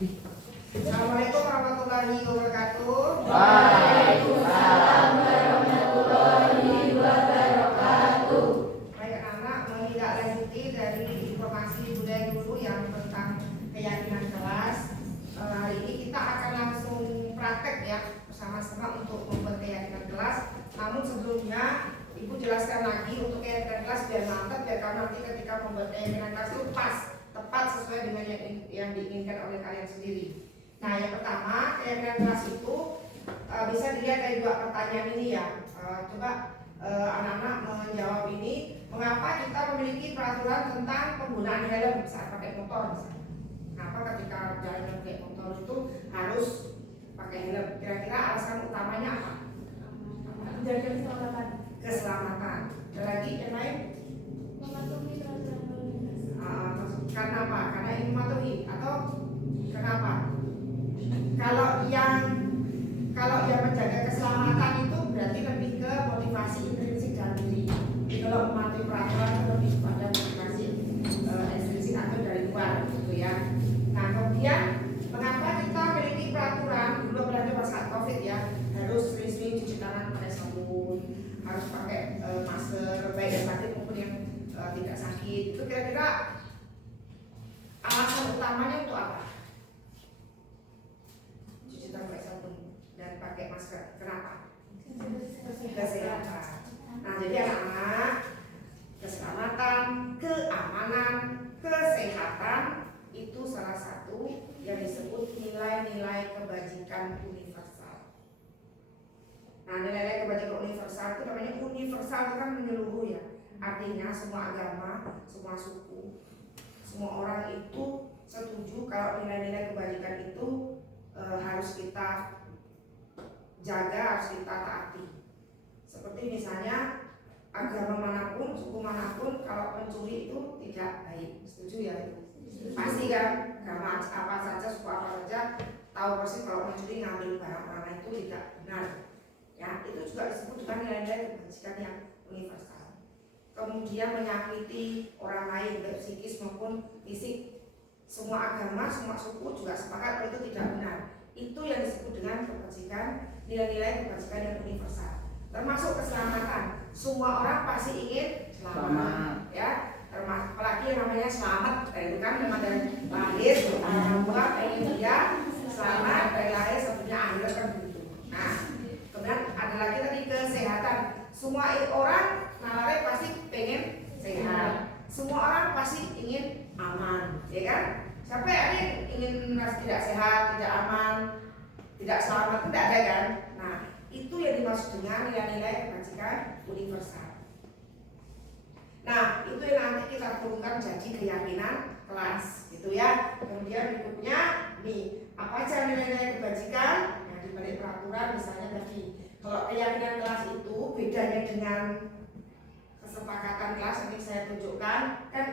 Assalamualaikum warahmatullahi wabarakatuh. Waalaikumsalam warahmatullahi wabarakatuh. Baik anak, menindaklanjuti dari informasi budaya guru yang tentang keyakinan kelas. Hari ini kita akan langsung praktek ya bersama-sama untuk membuat keyakinan kelas. Namun sebelumnya Ibu jelaskan lagi untuk keyakinan kelas biar mantap, biar kamu nanti ketika membuat keyakinan kelas itu pas, tepat sesuai dengan yang diinginkan oleh kalian sendiri. Nah, yang pertama, keyakinan kelas itu bisa dilihat dari dua pertanyaan ini ya. Coba anak-anak menjawab ini. Mengapa kita memiliki peraturan tentang penggunaan helm saat pakai motor? Kenapa ketika jalan pakai motor itu harus pakai helm? Kira-kira alasan utamanya apa? Menjaga keselamatan. Keselamatan. Ada lagi yang lain? Mematuhi peraturan lalu lintas. Karena apa? Karena ingin mematuhi atau kenapa? Kalau yang menjaga keselamatan itu berarti lebih ke motivasi intrinsik dalam diri. Kalau mematuhi peraturan itu lebih pada motivasi intrinsik atau dari luar, gitu ya. Nah, kemudian mengapa kita memiliki peraturan? Dulu berarti pas saat COVID ya, harus sering-sering cuci tangan pakai sabun, harus pakai masker baik yang sakit maupun yang tidak sakit. Itu kira-kira alasan utamanya untuk apa? Cuci tangan pakai sabun dan pakai masker. Kenapa? Kesehatan. Nah, jadi anak-anak, keselamatan, keamanan, kesehatan itu salah satu yang disebut nilai-nilai kebajikan universal. Nah, nilai-nilai kebajikan universal itu namanya universal, itu kan menyeluruh ya. Artinya semua agama, semua suku, semua orang itu setuju kalau nilai-nilai kebajikan itu harus kita jaga, harus kita taati. Seperti misalnya agama manapun, suku manapun, kalau mencuri itu tidak baik. Setuju ya itu? Pasti kan, agama apa saja, suku apa saja tahu persis kalau mencuri ngambil barang orang lain itu tidak benar. Ya, itu juga disebut dengan nilai-nilai kebajikan yang universal. Kemudian menyakiti orang lain baik psikis maupun fisik. Semua agama, semua suku juga sepakat bahwa itu tidak benar. Itu yang disebut dengan kebajikan, nilai-nilai kebajikan yang universal. Termasuk keselamatan. Semua orang pasti ingin selamat. Ya, termasuk apalagi yang namanya selamat. Itu kan memang dari lahir, orang tua pengen dia selamat dari lahir sampai akhir kan begitu. Nah, kemudian ada lagi tadi kesehatan. Semua orang nalare pasti pengen sehat. Semua orang pasti ingin aman, ya kan? Siapa yang ingin tidak sehat, tidak aman, tidak selamat, tidak ada kan? Nah, itu yang dimaksud dengan nilai-nilai kebajikan universal. Nah, itu yang nanti kita turunkan jadi keyakinan kelas, gitu ya. Kemudian berikutnya, nih, apa aja nilai-nilai kebajikan? Nah, di balik peraturan misalnya tadi, kalau keyakinan kelas itu bedanya dengan kesepakatan kelas, ini saya tunjukkan kan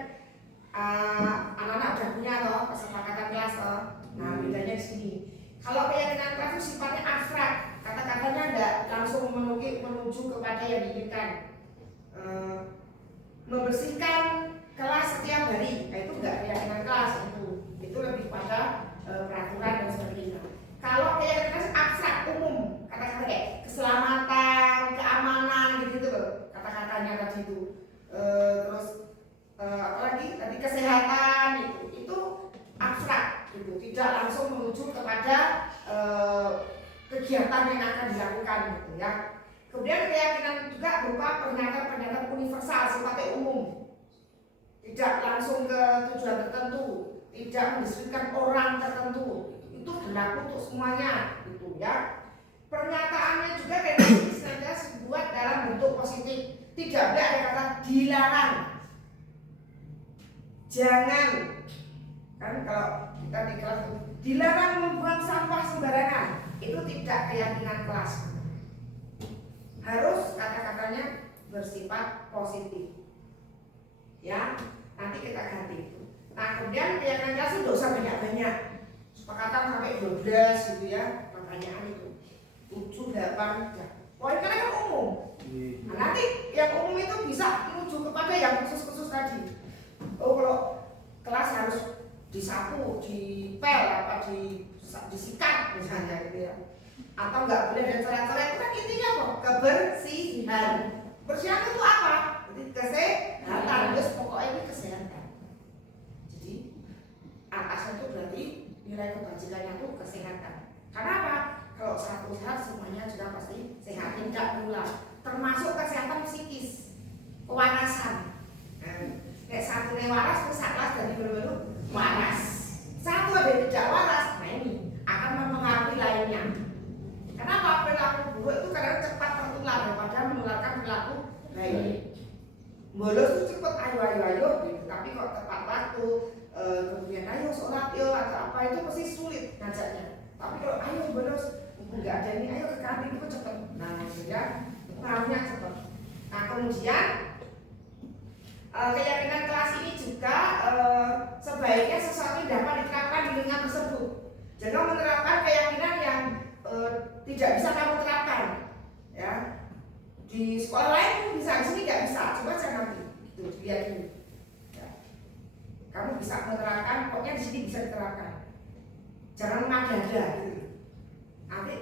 anak-anak udah punya loh kesepakatan kelas loh. Nah, bedanya di sini. Kalau keyakinan kelas itu sifatnya abstrak, kata-katanya enggak langsung menuju kepada yang diinginkan. Membersihkan kelas setiap hari, nah itu enggak keyakinan kelas itu lebih pada peraturan dan sebagainya. Kalau keyakinan kelas abstrak, umum, kata-kata kayak keselamatan, keamanan gitu loh, kata-katanya tadi itu. Terus apalagi tadi kesehatan itu abstrak gitu, tidak langsung menuju kepada kegiatan yang akan dilakukan gitu ya. Kemudian keyakinan juga berupa pernyataan-pernyataan universal sifatnya umum, tidak langsung ke tujuan tertentu, tidak mendiskusikan orang tertentu, itu berlaku untuk semuanya gitu ya. Pernyataannya juga kayak senantiasa dibuat dalam bentuk positif, tidak boleh ada kata dilarang, jangan, kan kalau kita di kelas dilarang membuang sampah sembarangan, itu tidak keyakinan kelas. Harus kata-katanya bersifat positif. Ya, nanti kita ganti itu. Nah, kemudian keyakinan kelas itu tidak usah banyak-banyak. Sepakatan sampai 12 gitu ya, pertanyaan itu. 7, 8, ya. Poin karena kan umum. Nah, nanti yang umum itu bisa menuju kepada yang khusus-khusus tadi. Oh, kalau kelas harus 8 disapu, dipel, apa disikat misalnya gitu ya. Atau nggak boleh ada coret-coret, itu kan intinya apa? Kebersihan. Kebersihan itu apa? Jadi kesehatan, terus pokoknya ini kesehatan. Jadi atasnya itu berarti nilai kebajikannya itu kesehatan. Karena apa? Kalau satu sehat semuanya juga pasti sehat, tidak menular. Termasuk kesehatan psikis, kewarasan. Kayak satu yang waras itu kelas dari benar-benar waras. Satu ada yang tidak waras, nah ini akan mempengaruhi lainnya. Kenapa? Perilaku buruk itu kadang cepat tertular daripada menularkan perilaku baik. Bolos itu cepat ayo gitu. Tapi kok tepat waktu, kemudian ayo sholat yo atau apa itu pasti sulit ngajaknya. Tapi kalau ayo bolos nggak ada ini, ayo ke kantin itu cepat. Nah ya pengaruhnya cepat. Nah kemudian keyakinan kelas ini juga sebaiknya sesuatu yang dapat diterapkan di lingkungan tersebut. Jangan menerapkan keyakinan yang tidak bisa kamu terapkan, ya. Di sekolah lain kamu bisa, di sini nggak bisa. Coba saya nanti, itu lihat dulu. Ya. Kamu bisa menerapkan, pokoknya di sini bisa diterapkan. Jangan mengada-ada, gitu. Nanti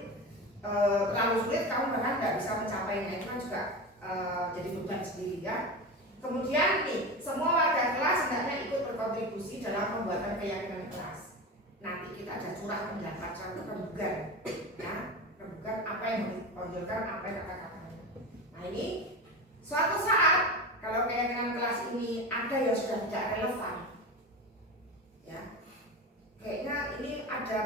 terlalu sulit, kamu bahkan nggak bisa mencapainya. Itu kan juga jadi beban sendiri, ya. Kemudian nih, semua warga kelas hendaknya ikut berkontribusi dalam pembuatan keyakinan kelas. Nanti kita ada curah pendapat, curah rembugan, ya, rembugan apa yang ditonjolkan, apa yang kata-katanya. Nah ini, suatu saat kalau keyakinan kelas ini ada yang sudah tidak relevan, ya, kayaknya ini ada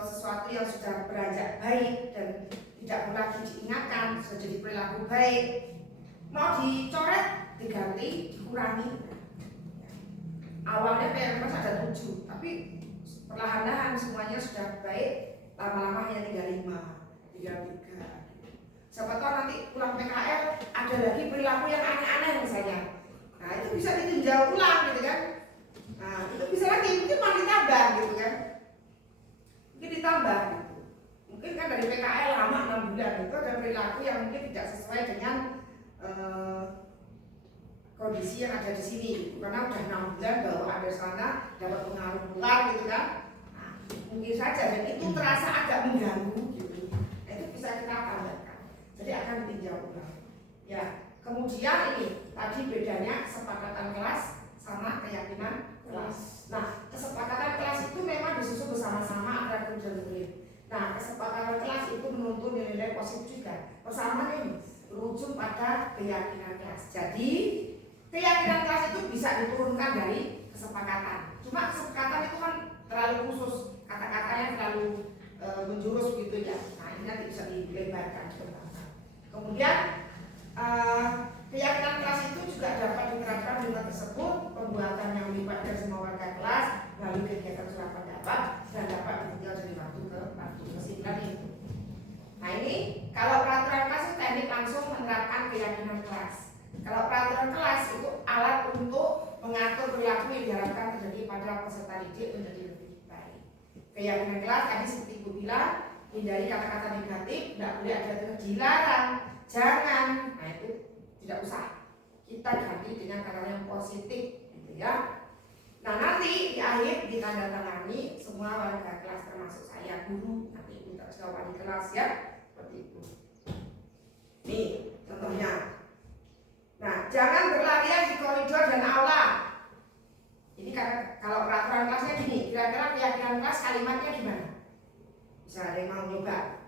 sesuatu yang sudah beranjak baik dan tidak perlu lagi diingatkan, sudah jadi perilaku baik. Mau dicoret, diganti, dikurangi. Awalnya PMS ada 7, tapi perlahan-lahan semuanya sudah baik. Lama-lama hanya tinggal 5, tinggal 3. Siapa tahu nanti pulang PKL ada lagi perilaku yang aneh-aneh misalnya. Nah itu bisa ditinjau ulang gitu kan. Nah itu bisa lagi, mungkin mau ditambah gitu kan. Mungkin ditambah gitu. Mungkin kan dari PKL lama 6 bulan itu ada perilaku yang mungkin tidak sesuai dengan kondisi yang ada di sini, karena udah 6 bulan bawa ada sana dapat pengaruh ular gitu kan. Nah, mungkin saja dan itu terasa agak mengganggu gitu. Nah, itu bisa kita tambahkan. Jadi akan ditinjau ulang. Ya, kemudian ini tadi bedanya kesepakatan kelas sama keyakinan kelas. Nah, kesepakatan kelas itu memang disusun bersama-sama antara guru dan murid. Nah, kesepakatan kelas itu menuntut nilai positif juga. Persamaan ini berujung pada keyakinan kelas. Jadi keyakinan kelas itu bisa diturunkan dari kesepakatan. Cuma kesepakatan itu kan terlalu khusus, kata-katanya terlalu menjurus gitu ya. Nah ini nanti bisa dilebarkan. Kemudian keyakinan kelas itu juga dapat diterapkan di tempat tersebut, pembuatan yang melibatkan semua warga kelas melalui kegiatan surat pendapat dan dapat ditinjau dari waktu ke waktu. Kesimpulan itu. Nah ini kalau peraturan kelas itu teknik langsung menerapkan keyakinan kelas. Kalau peraturan kelas itu alat untuk mengatur perilaku yang diharapkan terjadi pada peserta didik menjadi lebih baik. Keyakinan kelas tadi seperti Ibu bilang, hindari kata-kata negatif, tidak boleh ada dilarang, jangan. Nah itu tidak usah. Kita ganti dengan kata yang positif, gitu ya. Nah nanti di akhir ditandatangani semua warga kelas termasuk saya guru, nanti minta juga wali kelas ya. Seperti itu. Nih contohnya. Nah, jangan berlarian di koridor dan aula. Ini kalau peraturan kelasnya gini, kira-kira keyakinan kelas kalimatnya gimana? Bisa ada yang mau coba?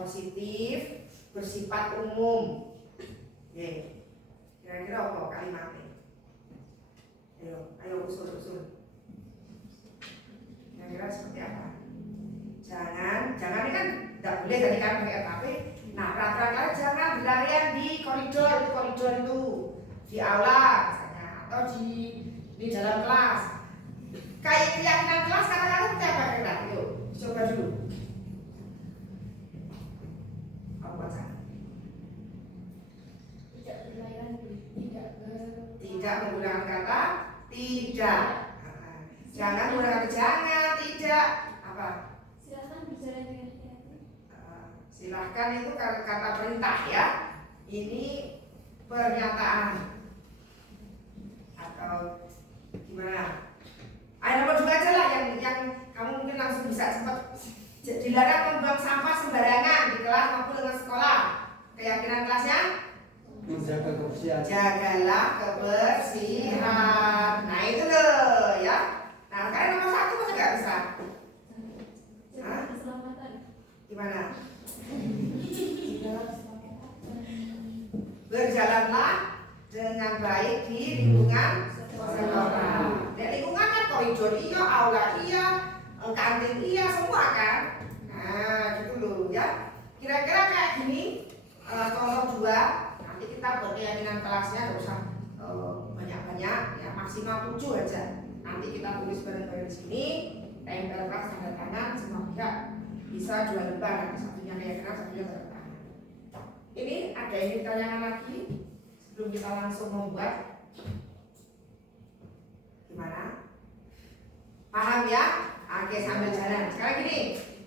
Positif, bersifat umum. Kira-kira apa kalimatnya? Ayo usul. Kira-kira seperti apa? Jangan ini kan tidak boleh tadi kan pakai RKP. Nah, peraturan kelas jangan berlarian di koridor itu di aula misalnya atau di dalam kelas. Kayak keyakinan kelas kata-kata kita pakai. Yuk, coba dulu. Apa baca? Tidak menggunakan kata tidak. Jangan menggunakan jangan, tidak. Apa? Silakan bicara dengan hati-hati. Silahkan itu kata perintah ya. Ini pernyataan atau gimana? Ayo nomor 2 aja lah yang kamu mungkin langsung bisa cepat. Dilarang membuang sampah sembarangan di kelas maupun dengan sekolah. Keyakinan kelasnya? Menjaga kebersihan. Jagalah kebersihan. Nah itu loh ya. Nah sekarang nomor 1 masa nggak bisa? Hah? Keselamatan. Gimana? Berjalanlah dengan baik di lingkungan sekolah. Dan lingkungan kan koridor iya, aula iya, kantin iya, semua kan. Nah gitu loh ya. Kira-kira kayak gini. Contoh 2. Nanti kita berkeyakinan kelasnya nggak usah banyak-banyak ya, maksimal 7 aja. Nanti kita tulis bareng-bareng di sini, tempel kelas tanda tangan, semua pihak bisa 2 lembar, satunya keyakinan, satunya tanda tangan. Ini ada yang ditanyakan lagi sebelum kita langsung membuat. Gimana? Paham ya? Oke, sambil jalan. Sekarang gini,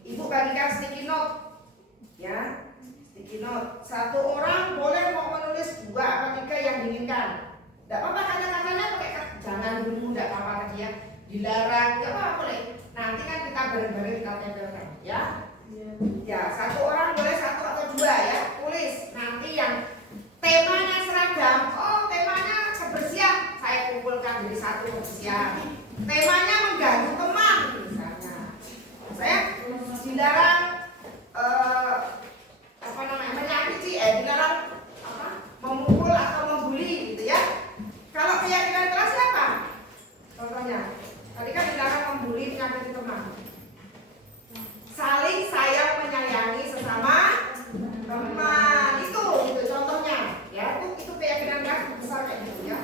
ibu bagikan sticky note ya. Sticky note. 1 orang boleh mau menulis 2 atau 3 yang diinginkan. Tidak apa-apa kata-katanya pakai jangan dulu, tidak apa-apa tadi ya. Dilarang, tidak apa-apa boleh. Nanti kan kita bareng-bareng kita tempelkan ya. Ya, 1 orang boleh 1 atau 2 ya. Tulis nanti yang temanya seragam. Oh, temanya kebersihan. Saya kumpulkan jadi 1 kebersihan. Temanya mengganggu teman misalnya. Saya dilarang dilarang memukul atau membuli gitu ya. Kalau keyakinan kelas apa? Contohnya, tadi kan dilarang membuli, menyakiti teman. Saling sayang menyayangi sesama teman. Itu contohnya. Ya, itu keyakinan kelas besar kayak gitu ya.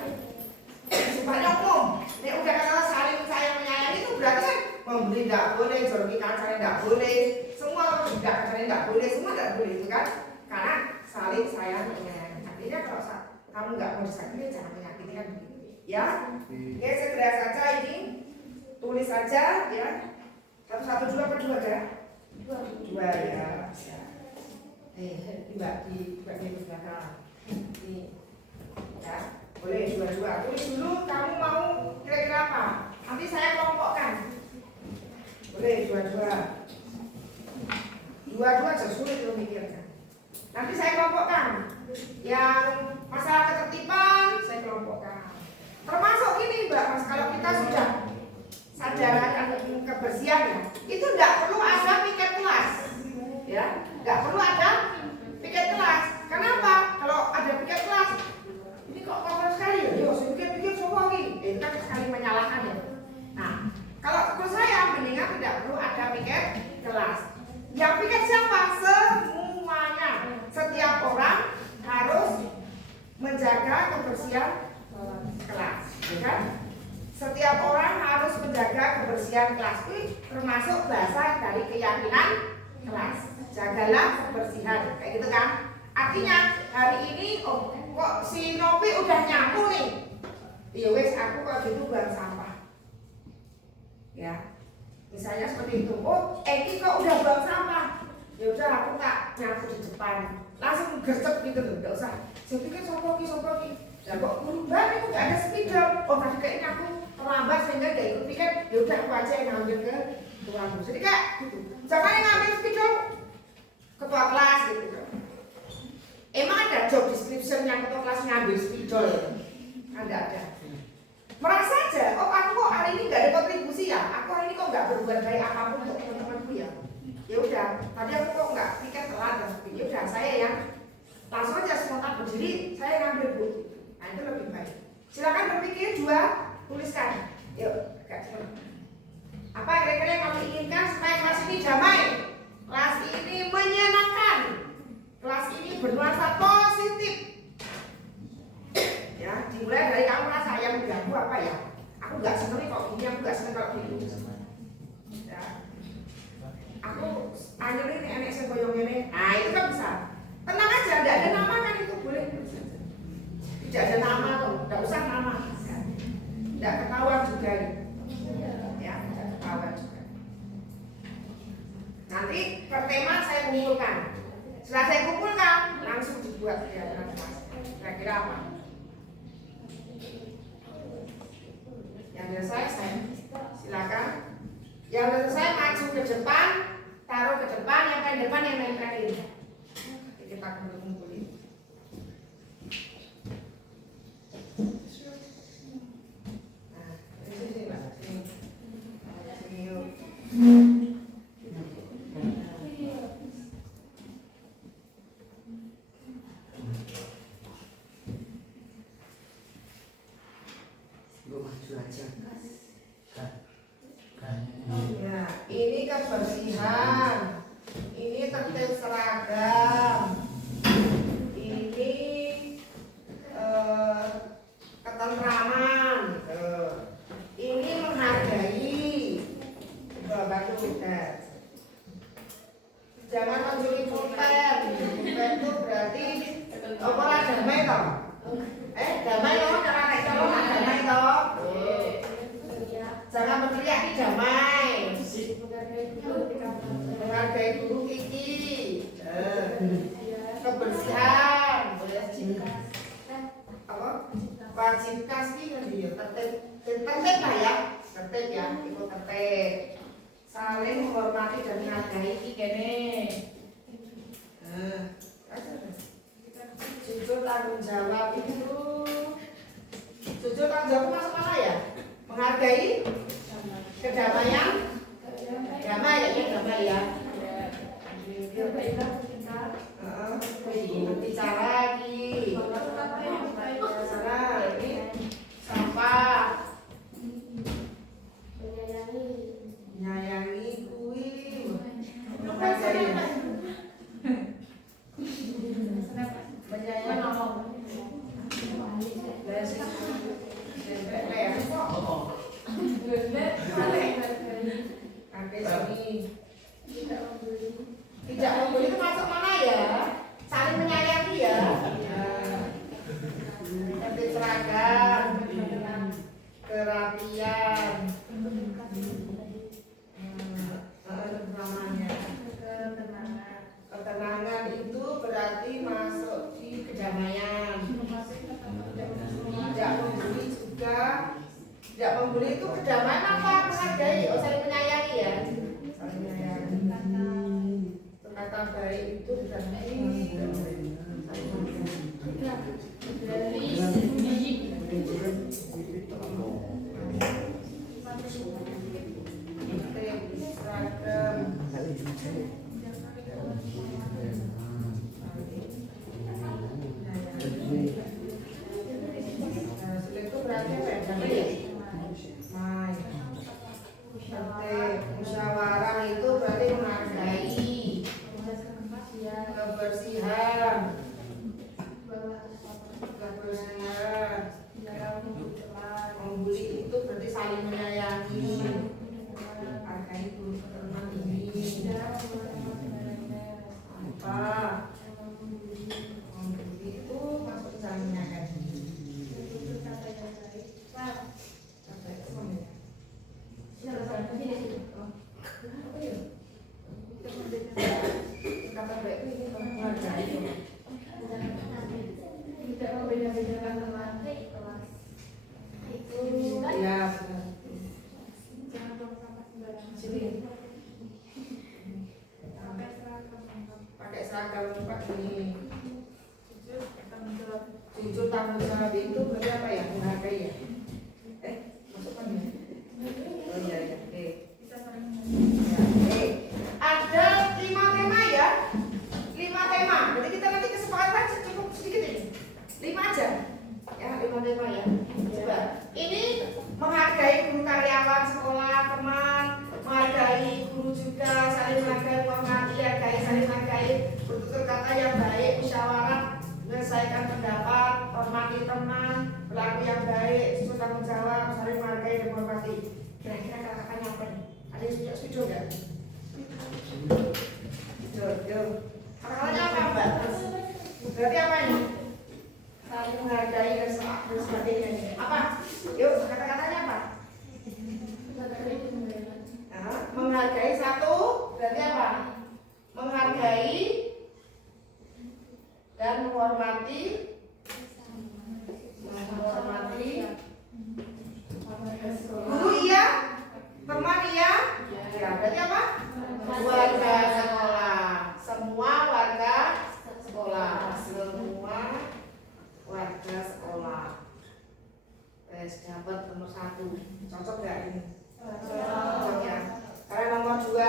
Supaya umum. Nek udah kata saling sayang menyayangi itu berarti kan membuli tidak boleh, jorgi kacarnya tidak boleh, semua tidak kacarnya tidak boleh, semua tidak boleh itu kan. Karena saling sayang menyayangi. Artinya kalau kamu nggak mau disakiti, jangan menyakiti kan begitu. Ya, oke segera saja ini tulis saja ya. 1, 2 per 2 ya. 2 ya. Nih, di belakang. Nih, ya. Boleh 2. Tulis dulu kamu mau kira-kira apa. Nanti saya kelompokkan. Boleh 2. 2 aja sulit untuk mikirkan. Nanti saya kelompokkan. Yang masalah ketertiban saya kelompokkan. Termasuk ini Mbak Mas, kalau kita sudah sadar akan kebersihan ya, itu tidak perlu ada piket kelas. Ya, tidak perlu ada piket kelas. Kenapa? Kalau ada piket kelas, ini kok kotor sekali ya? Yo, saya pikir semua ini. Itu kan sekali menyalahkan ya. Nah, kalau menurut saya mendingan tidak perlu ada piket kelas. Yang piket siapa? Semuanya. Setiap orang harus menjaga kebersihan kelas, ya kan? Setiap orang harus menjaga kebersihan kelas. Ini termasuk bahasa dari keyakinan kelas. Jagalah kebersihan, kayak gitu kan? Artinya hari ini kok si Novi udah nyapu nih. Ya wes aku kok gitu buang sampah. Ya. Misalnya seperti itu. Oh, Eki kok udah buang sampah. Ya udah aku tak nyapu di depan. Langsung gercep gitu loh, enggak usah. Saya pikir sopoki. Ya kok berubah itu enggak ada spidol. Oh, tadi kayaknya aku terlambat sehingga enggak ikut pikir. Ya udah aku aja yang ngambil ke tuanku. Jadi kayak gitu. Jangan yang ngambil spidol ketua kelas gitu. Emang ada job description yang ketua kelas ngambil spidol? Ada. Merasa aja, oh aku kok hari ini nggak ada kontribusi ya, aku hari ini kok nggak berbuat baik apapun untuk teman-temanku ya. Ya udah, tadi aku kok nggak pikir telat dan sebagainya. Ya udah saya yang langsung aja spontan berdiri, saya ngambil bu. Nah itu lebih baik. Silakan berpikir 2, tuliskan. Yuk, apa kira-kira yang kamu inginkan supaya kelas ini damai, kelas ini menyenangkan, kelas ini bernuansa positif. Ya, dimulai dari kamu merasa yang mengganggu apa ya? Aku nggak seneng kok gini, aku nggak seneng kalau gini. Ya. Aku anjir ini enek sing koyo ngene. Nah, itu kan bisa. Tenang aja, enggak ada nama kan itu boleh. Tidak ada nama kok, enggak usah nama. Enggak ketahuan juga. Ya, enggak ketahuan juga. Nanti per tema saya kumpulkan. Setelah saya kumpulkan, langsung dibuat ya kira-kira apa? Yang selesai saya silakan. Yang udah selesai maju ke depan, taruh ke depan, yang paling depan yang nempelin. Kita kumpulin. Nah, sini Pak, sini. Sini yuk. Lu maju aja. Ya, ini kebersihan, ini tertib seragam, ini ketentraman, ini menghargai. Bapak juga. Jangan menjuli pulpen. Pulpen itu berarti apa damai toh? Damai loh, jangan naik tolong damai toh. Jangan berteriak di damai. Menghargai guru Kiki. Kebersihan. Apa? Wajib kasih kan dia tertib lah ya. Tertib ya, ikut tertib. Saling menghormati dan menghargai iki kene. Jujur tanggung jawab itu. Jujur tanggung jawab masuk mana ya? Menghargai kedamaian. Damai ya, damai ya. Bicara lagi. Bicara ini sampah. Menyayangi kuwi. Menyayangi. Tidak membeli itu masuk mana ya? Saling menyayangi ya. Tertib seragam, kerapian, namanya ketenangan itu berarti masuk di kedamaian. Tidak membuli juga, tidak membuli itu kedamaian apa? Menghargai, saling menyayangi ya. Saling menyayangi. Kata baik itu bukan musyawarah itu berarti menghargai kebersihan, membuli itu berarti saling menyayangi, hargai guru teman ini apa membuli itu masuk saling menyayangi. Kata baik ini menghargai. Tidak membeda-bedakan teman. Ya, sini. Pakai seragam Pak ini. Jujur tanggung jawab itu berarti apa ya? Menghargai ya. Masukkan ya. Oh iya ya. Oke. Ada 5 tema ya. 5 tema. Berarti kita nanti kesepakatan cukup sedikit ini. 5 aja. Ya, 5 tema ya. Coba. Ini menghargai guru karyawan sekolah, teman, menghargai guru juga, saling menghargai, menghormati, hargai, saling menghargai, bertutur kata yang baik, musyawarah, menyelesaikan pendapat, hormati teman, berlaku yang baik, sesuai tanggung jawab, saling menghargai dan menghormati. Kira-kira kata-katanya apa nih? Ada yang setuju nggak? Setuju. Kata-katanya apa Mbak? Berarti apa ini? Saling menghargai dan sebagainya. Apa? Yuk, kata-katanya apa? Nah, menghargai satu berarti apa? Menghargai dan menghormati. Menghormati. Guru iya, teman iya, dapat nomor 1. Cocok nggak ini? Cocok ya. Karena nomor 2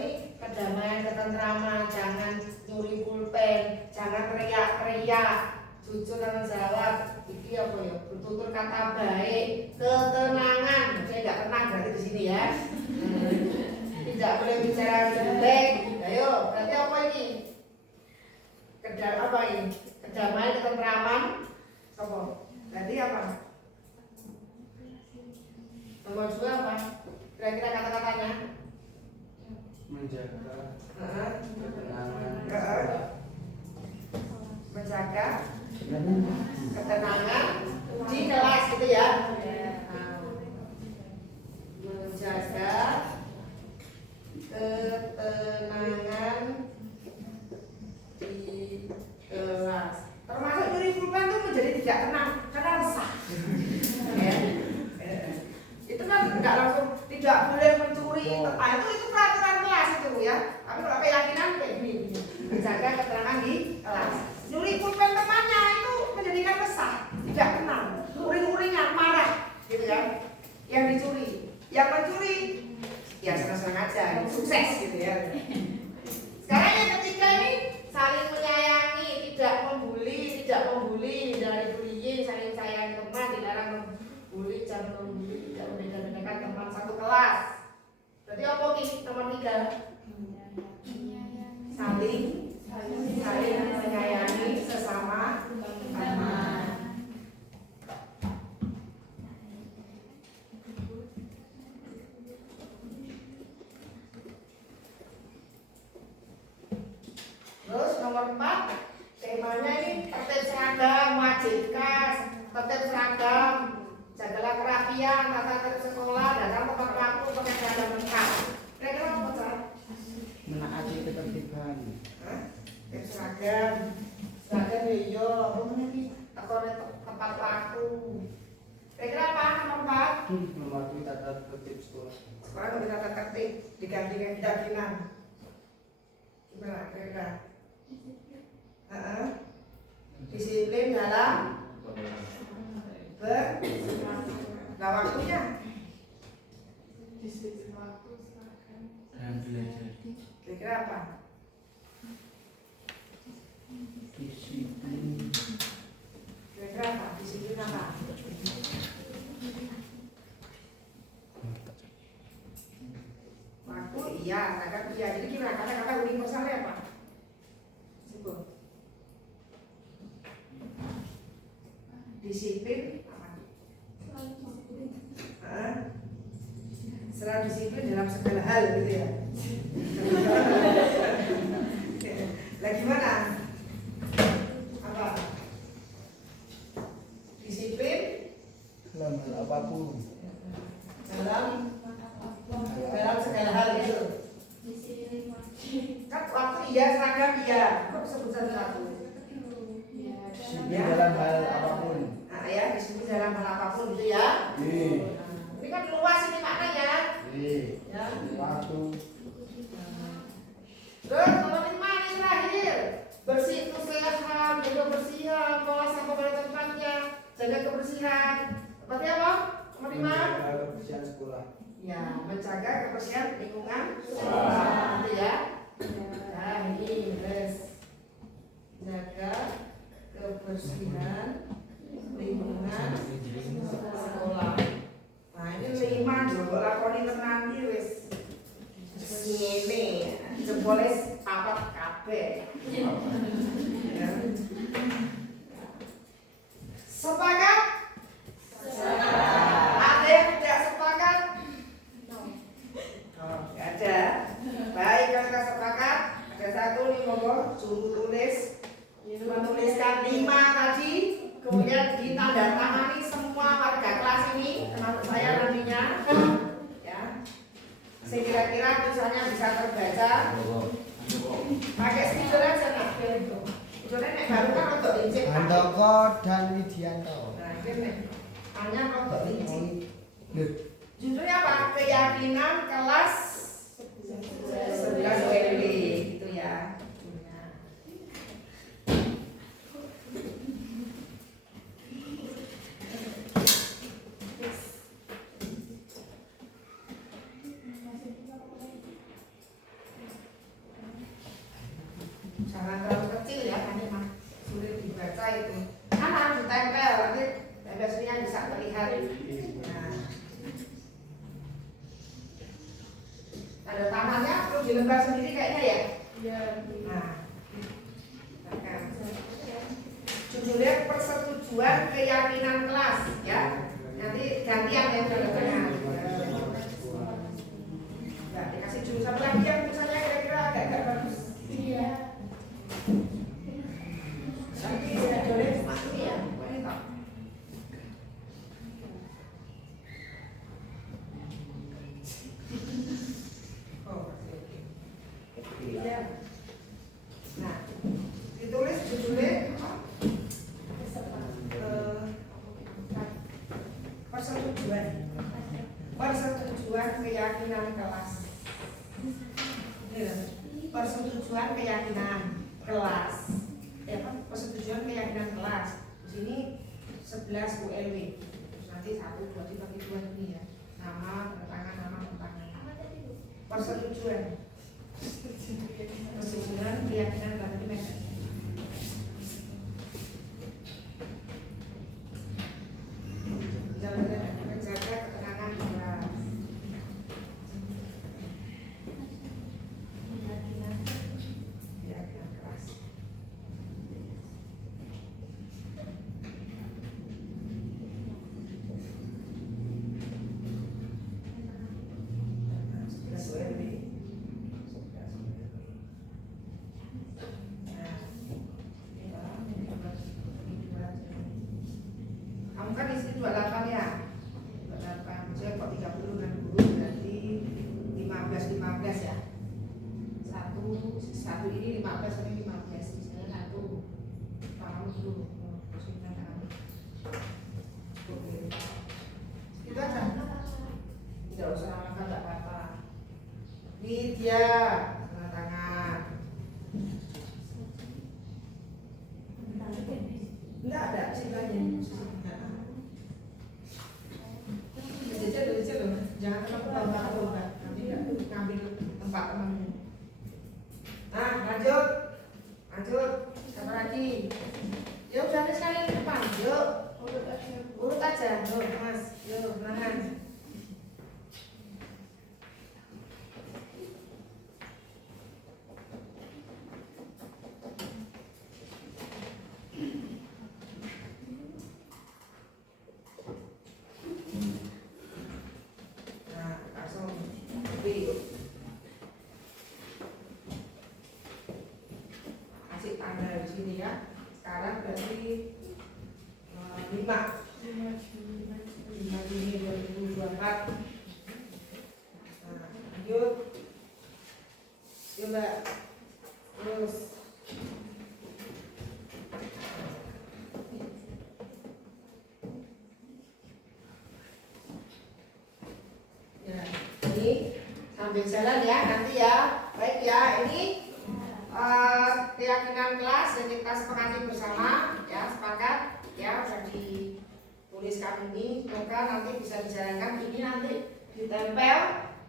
ini kedamaian, ketentraman, jangan nyuri pulpen, jangan teriak-teriak, jujur tanggung jawab. Iki apa ya? Bertutur kata baik, ketenangan. Saya nggak tenang berarti di sini ya. Tidak boleh bicara jelek. Ayo, berarti apa ini? Apa ini? Kedamaian, ketentraman. Apa? Berarti apa? Nomor 2 apa? Kira-kira kata-katanya? Menjaga menjaga ketenangan di kelas gitu ya. Menjaga ketenangan di kelas. Termasuk nyuri pulpen itu menjadi tidak tenang karena resah. Ya. Itu kan enggak langsung tidak boleh mencuri. Itu peraturan kelas itu ya. Tapi kalau keyakinan kayak gini. Menjaga ketenangan di kelas. Nyuri pulpen temannya itu menjadikan resah, tidak tenang, uring-uringan, marah, gitu kan? Yang dicuri, yang mencuri, ya senang-senang aja, sukses gitu ya. Sekarang yang ketiga ini saling menyayangi, tidak membuli, dari bullying, saling sayang teman, dilarang membuli, jangan membuli, tidak membeda-bedakan teman satu kelas. Berarti apa ini nomor 3? Saling menyayangi sesama teman. Terus nomor 4, temanya ini tertib seragam, wajibkan tertib seragam, jagalah kerapian, tata tertib sekolah, datang tepat waktu, pakai seragam lengkap. Kira-kira apa Cak? menaati ketertiban. Seragam yo, apa ini? Tepat waktu. Kira-kira apa nomor 4? Mematuhi tata tertib sekolah. Sekolah nggak bisa tertib, diganti keyakinan. Gimana kira-kira? Disiplin dalam nggak waktunya. Disiplin waktu, seragam. Dan belajar. Kira-kira apa? Disiplin. Kira-kira apa? Disiplin apa? Waktu iya, seragam iya. Jadi gimana? Kata-kata universalnya apa? Sebut. Disiplin apa? Selalu disiplin dalam segala hal gitu ya. Lah gimana? Apa? Disiplin Dalam hal apapun. dalam segala hal itu. Disiplin wajib. Kan waktu iya, seragam iya. Kok sebut satu-satu? Disiplin dalam hal apapun. Nah ya, disiplin dalam hal apapun gitu ya. Ini kan luas ini maknanya. Ya. Waktu. Terus nomor 5 ini terakhir, bersih itu sehat, jaga kebersihan, bawa sampah pada tempatnya, jaga kebersihan. Seperti apa? Nomor 5? Menjaga kebersihan sekolah. Ya, menjaga kebersihan lingkungan sekolah, gitu ya. Nah ini terus jaga kebersihan lingkungan sekolah. Nah ini 5 juga lakoni tenan iki wis ngene jebole papat kabeh. Ya. Sepakat? Ada yang tidak sepakat? Oh, nggak ada. Baik, kalau sudah sepakat, ada satu nih monggo juru tulis menuliskan 5 tadi, kemudian ditandatangani semua warga kelas ini, termasuk saya nantinya. Ya. Saya kira-kira tulisannya bisa terbaca. Pakai stiker aja nak biar itu. Soalnya nek baru kan untuk dincip. Handoko dan Widianto. Nah, ini hanya untuk dincip. Loh, Judulnya apa? Keyakinan kelas 11 WB gitu ya. Ada tangannya, perlu dilembar sendiri kayaknya ya. Iya. Nah, judulnya persetujuan keyakinan kelas ya. Nanti gantian ya tanda tangan. Nah, dikasih judul satu lagi yang tulisannya kira-kira agak bagus. Iya. Tapi judulnya cuma ini ya. Ini toh. Oh, oke. Iya. Nah, ditulis judulnya apa? Persetujuan keyakinan kelas. Persetujuan keyakinan kelas. Persetujuan keyakinan kelas. Di sini 11 ULW. Terus nanti 1, 2, 3, 2 ini ya. Nama, tangan, nama, tangan. Persetujuan. Persetujuan keyakinan kelas. Menjaga ketenangan kelas. Keyakinan kelas. Kamu kan isi 28 ya? 28, saya kok 30 dengan guru berarti 15 ya? Satu ini 15, ini 15, misalnya satu kamu dulu, teruskan kamu. Oke. Itu aja. Tidak usah makan, tidak apa-apa. Widya, tanda tangan. Enggak ada sisanya. Kecil loh, jangan tempat nanti ngambil tempat temanmu. Nah, lanjut, siapa lagi? Ya udah nih sekalian ke depan, yuk. Urut aja, yuk mas, yuk nahan. Kasih tanda di sini ya. Sekarang berarti 5 Juni 2024. Nah, lanjut. Coba terus. Ya, ini sambil jalan ya nanti ya. Baik ya, ini keyakinan kelas yang kita sepakati bersama ya, sepakat ya, sudah dituliskan ini, semoga nanti bisa dijalankan. Ini nanti ditempel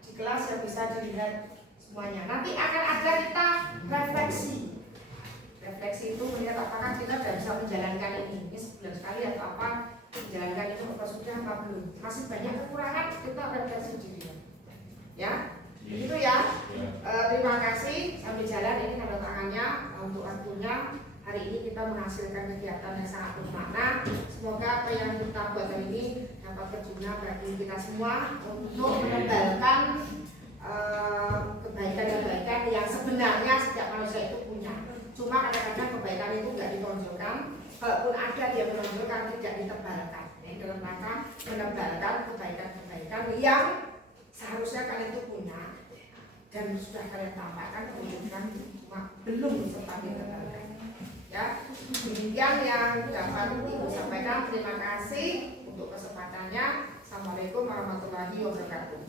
di kelas yang bisa dilihat semuanya. Nanti akan ada kita refleksi itu melihat apakah kita sudah bisa menjalankan ini sebulan sekali atau apa, menjalankan itu apa sudah apa belum, masih banyak kekurangan, kita refleksi diri ya. Begitu ya. Terima kasih. Sambil jalan ini tanda tangannya untuk waktunya. Hari ini kita menghasilkan kegiatan yang sangat bermakna. Semoga apa yang kita buat hari ini dapat berguna bagi kita semua untuk menebalkan kebaikan-kebaikan yang sebenarnya setiap manusia itu punya. Cuma kadang-kadang kebaikan itu nggak ditonjolkan. Kalaupun ada dia menonjolkan, tidak ditebalkan. Dalam rangka menebalkan kebaikan-kebaikan yang seharusnya kalian itu punya dan sudah kalian tambahkan, kemudian cuma belum sempat ditebalkan. Ya, demikian yang dapat Ibu sampaikan. Terima kasih untuk kesempatannya. Assalamualaikum warahmatullahi wabarakatuh.